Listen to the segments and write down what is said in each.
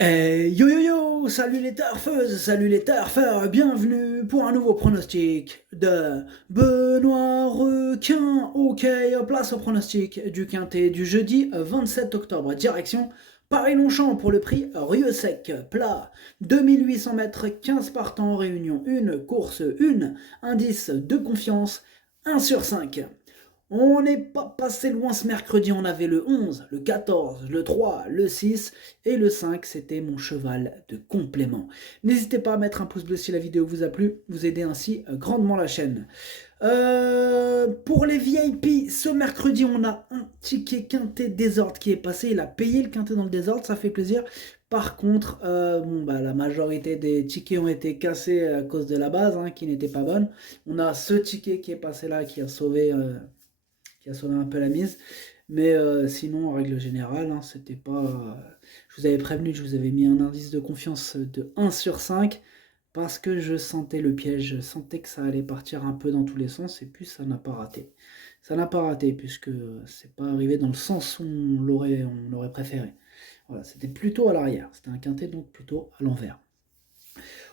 Yo yo yo, salut les turfeuses, salut les turfeurs, bienvenue pour un nouveau pronostic de Benoît Requin. Ok, place au pronostic du quintet du jeudi 27 octobre. Direction Paris-Longchamp pour le prix Rieux-Sec, plat 2800 mètres, 15 partants, réunion 1, course 1, indice de confiance 1 sur 5. On n'est pas passé loin ce mercredi, on avait le 11, le 14, le 3, le 6 et le 5, c'était mon cheval de complément. N'hésitez pas à mettre un pouce bleu si la vidéo vous a plu, vous aidez ainsi grandement la chaîne. Pour les VIP, ce mercredi, on a un ticket quintet désordre qui est passé. Il a payé le quintet dans le désordre, ça fait plaisir. Par contre, la majorité des tickets ont été cassés à cause de la base, hein, qui n'était pas bonne. On a ce ticket qui est passé là, qui a sauvé un peu la mise. Mais sinon, en règle générale, hein, c'était pas. Je vous avais prévenu, je vous avais mis un indice de confiance de 1 sur 5 parce que je sentais le piège, je sentais que ça allait partir un peu dans tous les sens et puis ça n'a pas raté. Ça n'a pas raté puisque c'est pas arrivé dans le sens où on l'aurait préféré. Voilà, c'était plutôt à l'arrière, c'était un quintet donc plutôt à l'envers.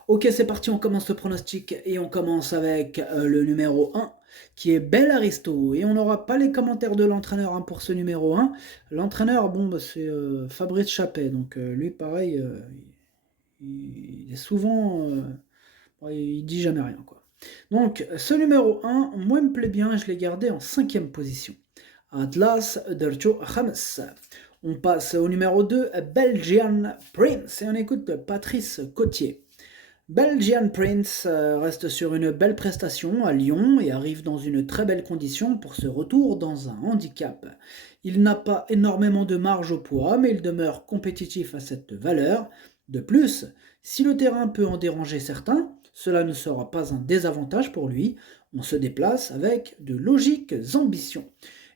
Ok, c'est parti, on commence le pronostic et on commence avec le numéro 1 qui est Bel Aristo. Et on n'aura pas les commentaires de l'entraîneur hein, pour ce numéro 1. L'entraîneur, c'est Fabrice Chappet. Donc lui, pareil, il est souvent. Il dit jamais rien. Quoi. Donc ce numéro 1, moi, il me plaît bien, je l'ai gardé en 5e position. Atlas Dercho James. On passe au numéro 2, Belgian Prince. Et on écoute Patrice Cotier. Belgian Prince reste sur une belle prestation à Lyon et arrive dans une très belle condition pour ce retour dans un handicap. Il n'a pas énormément de marge au poids, mais il demeure compétitif à cette valeur. De plus, si le terrain peut en déranger certains, cela ne sera pas un désavantage pour lui. On se déplace avec de logiques ambitions.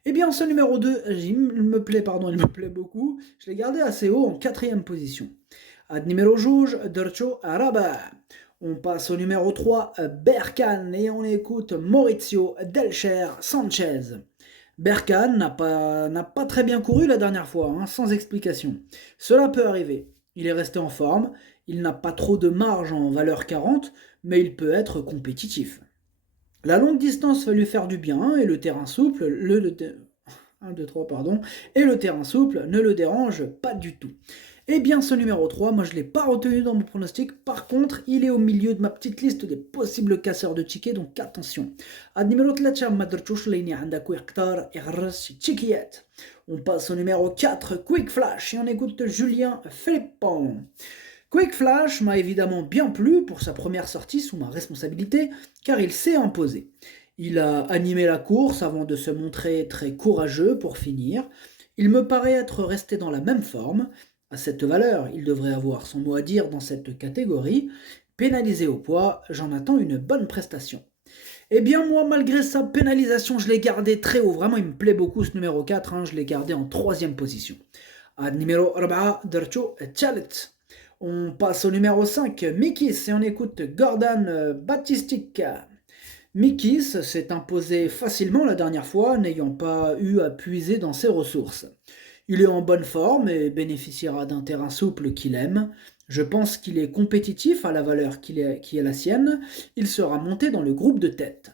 Eh bien, ce numéro 2, il me plaît beaucoup. Je l'ai gardé assez haut en 4e position. Ad numéro juge, Dercho Araba. On passe au numéro 3, Berkan, et on écoute Maurizio Delcher Sanchez. Berkan n'a pas très bien couru la dernière fois, hein, sans explication. Cela peut arriver. Il est resté en forme, il n'a pas trop de marge en valeur 40, mais il peut être compétitif. La longue distance va lui faire du bien et le terrain souple, 1, 2, 3, pardon, et le terrain souple ne le dérange pas du tout. Eh bien, ce numéro 3, moi je ne l'ai pas retenu dans mon pronostic. Par contre, il est au milieu de ma petite liste des possibles casseurs de tickets, donc attention. Ad numéro 3 ما درتوش لاني عندك يختار يغرس تشيكيات. On passe au numéro 4, Quick Flash, et on écoute Julien Philippon. Quick Flash m'a évidemment bien plu pour sa première sortie sous ma responsabilité, car il s'est imposé. Il a animé la course avant de se montrer très courageux pour finir. Il me paraît être resté dans la même forme. À cette valeur, il devrait avoir son mot à dire dans cette catégorie. Pénalisé au poids, j'en attends une bonne prestation. Eh bien moi, malgré sa pénalisation, je l'ai gardé très haut. Vraiment, il me plaît beaucoup ce numéro 4, hein. Je l'ai gardé en 3e position. À numéro 4, Dercho Chalet. On passe au numéro 5, Mikis, et on écoute Gordon Batistic. Mikis s'est imposé facilement la dernière fois, n'ayant pas eu à puiser dans ses ressources. Il est en bonne forme et bénéficiera d'un terrain souple qu'il aime. Je pense qu'il est compétitif à la valeur qui est la sienne. Il sera monté dans le groupe de tête.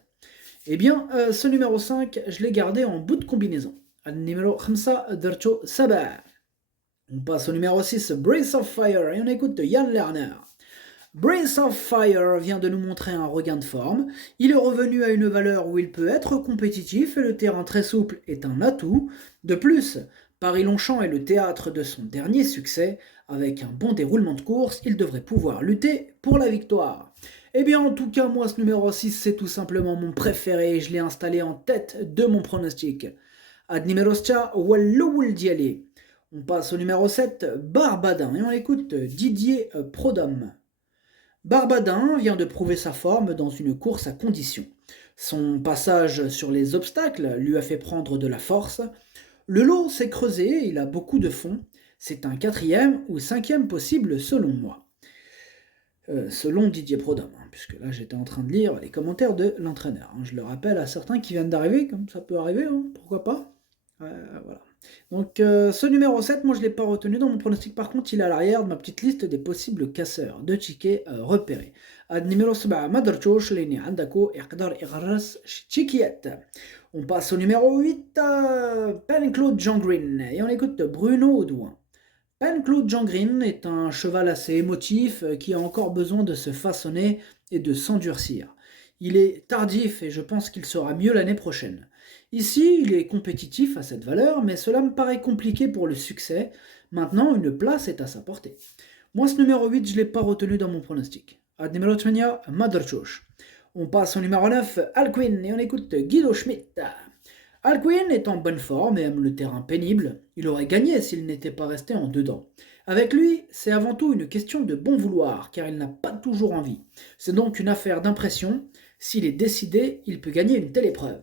Eh bien, ce numéro 5, je l'ai gardé en bout de combinaison. Numéro 5, Dercho Sabah. On passe au numéro 6, Breath of Fire, et on écoute Yann Lerner. Breath of Fire vient de nous montrer un regain de forme. Il est revenu à une valeur où il peut être compétitif et le terrain très souple est un atout. De plus, Paris-Longchamp est le théâtre de son dernier succès. Avec un bon déroulement de course, il devrait pouvoir lutter pour la victoire. Eh bien, en tout cas, moi, ce numéro 6, c'est tout simplement mon préféré et je l'ai installé en tête de mon pronostic. Ad numéro 6, Walloul Dialé. On passe au numéro 7, Barbadin, et on écoute Didier Prodhomme. Barbadin vient de prouver sa forme dans une course à condition. Son passage sur les obstacles lui a fait prendre de la force. Le lot s'est creusé, il a beaucoup de fond. C'est un 4e ou 5e possible selon moi. Selon Didier Prodhomme, hein, puisque là j'étais en train de lire les commentaires de l'entraîneur. Hein. Je le rappelle à certains qui viennent d'arriver, comme ça peut arriver, hein, pourquoi pas. Voilà. Donc ce numéro 7, moi je ne l'ai pas retenu dans mon pronostic. Par contre, il est à l'arrière de ma petite liste des possibles casseurs de tickets repérés. Numéro 7, ما درتوش لاني عندكو يقدر يغرس تشيكيات. On passe au numéro 8, Claude Jean Green. Et on écoute Bruno Audouin. Claude Jean Green est un cheval assez émotif qui a encore besoin de se façonner et de s'endurcir. Il est tardif et je pense qu'il sera mieux l'année prochaine. Ici, il est compétitif à cette valeur, mais cela me paraît compliqué pour le succès. Maintenant, une place est à sa portée. Moi, ce numéro 8, je ne l'ai pas retenu dans mon pronostic. Ad numéro 8, Madrchosh. On passe au numéro 9, Alcuin, et on écoute Guido Schmidt. Alcuin est en bonne forme et aime le terrain pénible. Il aurait gagné s'il n'était pas resté en dedans. Avec lui, c'est avant tout une question de bon vouloir, car il n'a pas toujours envie. C'est donc une affaire d'impression. S'il est décidé, il peut gagner une telle épreuve.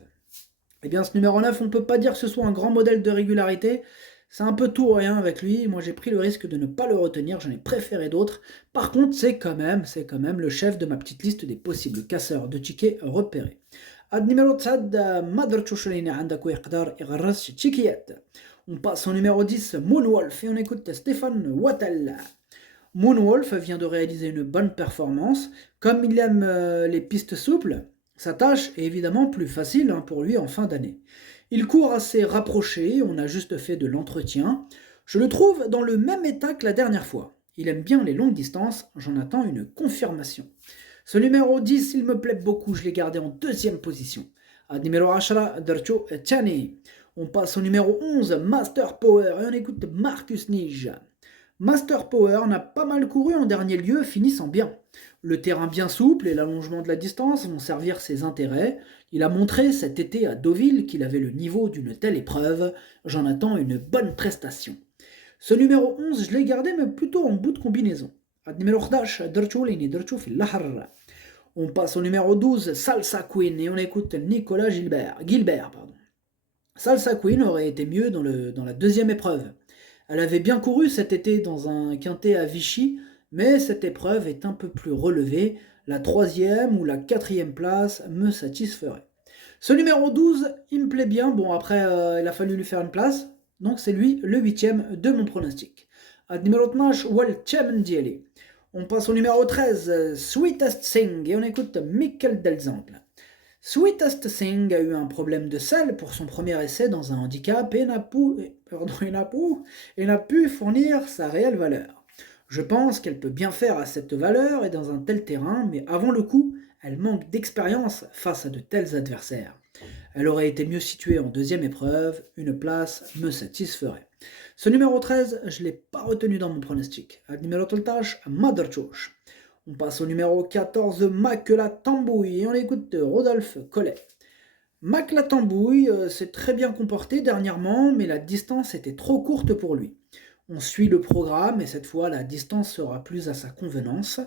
Eh bien, ce numéro 9, on ne peut pas dire que ce soit un grand modèle de régularité. C'est un peu tout ou rien avec lui. Moi, j'ai pris le risque de ne pas le retenir. J'en ai préféré d'autres. Par contre, c'est quand même le chef de ma petite liste des possibles casseurs de tickets repérés. Ad numéro 7, Madrchouchelini Andako Yaqdar Igras Tikiet. On passe au numéro 10, Moonwolf, et on écoute Stéphane Wattel. Moonwolf vient de réaliser une bonne performance. Comme il aime les pistes souples, sa tâche est évidemment plus facile pour lui en fin d'année. Il court assez rapproché, on a juste fait de l'entretien. Je le trouve dans le même état que la dernière fois. Il aime bien les longues distances, j'en attends une confirmation. Ce numéro 10, il me plaît beaucoup, je l'ai gardé en deuxième position. Ad numéro 10, Dercho Tchani. On passe au numéro 11, Master Power, et on écoute Marcus Nige. Master Power n'a pas mal couru en dernier lieu, finissant bien. Le terrain bien souple et l'allongement de la distance vont servir ses intérêts. Il a montré cet été à Deauville qu'il avait le niveau d'une telle épreuve. J'en attends une bonne prestation. Ce numéro 11, je l'ai gardé, mais plutôt en bout de combinaison. Ad numéro 11, on passe au numéro 12, Salsa Queen, et on écoute Nicolas Gilbert. Salsa Queen aurait été mieux dans la deuxième épreuve. Elle avait bien couru cet été dans un quintet à Vichy, mais cette épreuve est un peu plus relevée. La troisième ou la quatrième place me satisferait. Ce numéro 12, il me plaît bien. Bon, après, il a fallu lui faire une place. Donc, c'est lui, le 8e de mon pronostic. Ad numéro 12, Walchem Dieli. On passe au numéro 13, Sweetest Thing, et on écoute Mikkel Delzample. Sweetest Thing a eu un problème de selle pour son premier essai dans un handicap et n'a pu fournir sa réelle valeur. Je pense qu'elle peut bien faire à cette valeur et dans un tel terrain, mais avant le coup, elle manque d'expérience face à de tels adversaires. Elle aurait été mieux située en deuxième épreuve, une place me satisferait. Ce numéro 13, je ne l'ai pas retenu dans mon pronostic. Ad numéro 13, Madrchoch. On passe au numéro 14, Mac la Tambouille, et on écoute Rodolphe Collet. Mac la Tambouille s'est très bien comporté dernièrement, mais la distance était trop courte pour lui. On suit le programme et cette fois la distance sera plus à sa convenance.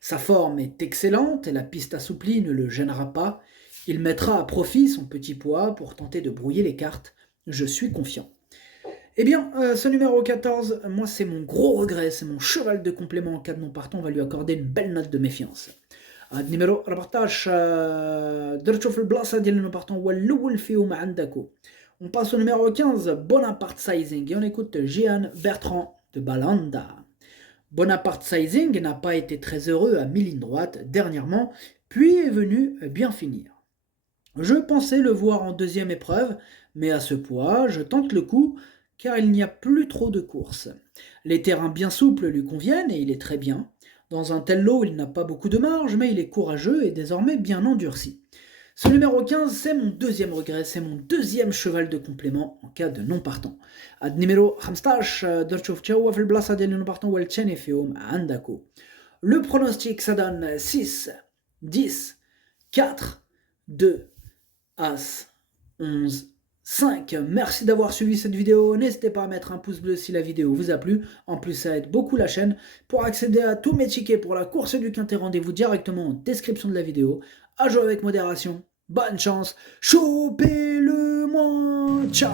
Sa forme est excellente et la piste assouplie ne le gênera pas. Il mettra à profit son petit poids pour tenter de brouiller les cartes. Je suis confiant. Eh bien, ce numéro 14, moi c'est mon gros regret, c'est mon cheval de complément en cas de non partant, on va lui accorder une belle note de méfiance. numéro 14, درتو في البلاصه ديال non partant هو الاول فيهم عندكو. On passe au numéro 15, Bonaparte Sizing, et on écoute Jehan Bertrand de Balanda. Bonaparte Sizing n'a pas été très heureux à mi-ligne droite dernièrement, puis est venu bien finir. Je pensais le voir en deuxième épreuve, mais à ce poids, je tente le coup, car il n'y a plus trop de courses. Les terrains bien souples lui conviennent et il est très bien. Dans un tel lot, il n'a pas beaucoup de marge, mais il est courageux et désormais bien endurci. Ce numéro 15, c'est mon deuxième regret, c'est mon deuxième cheval de complément en cas de non partant. Ad numéro 15, le pronostic, ça donne 6, 10, 4, 2, As, 11, 5. Merci d'avoir suivi cette vidéo. N'hésitez pas à mettre un pouce bleu si la vidéo vous a plu. En plus, ça aide beaucoup la chaîne. Pour accéder à tous mes tickets pour la course du quintet, rendez-vous directement en description de la vidéo. À jouer avec modération. Bonne chance. Chopez-le-moi. Ciao.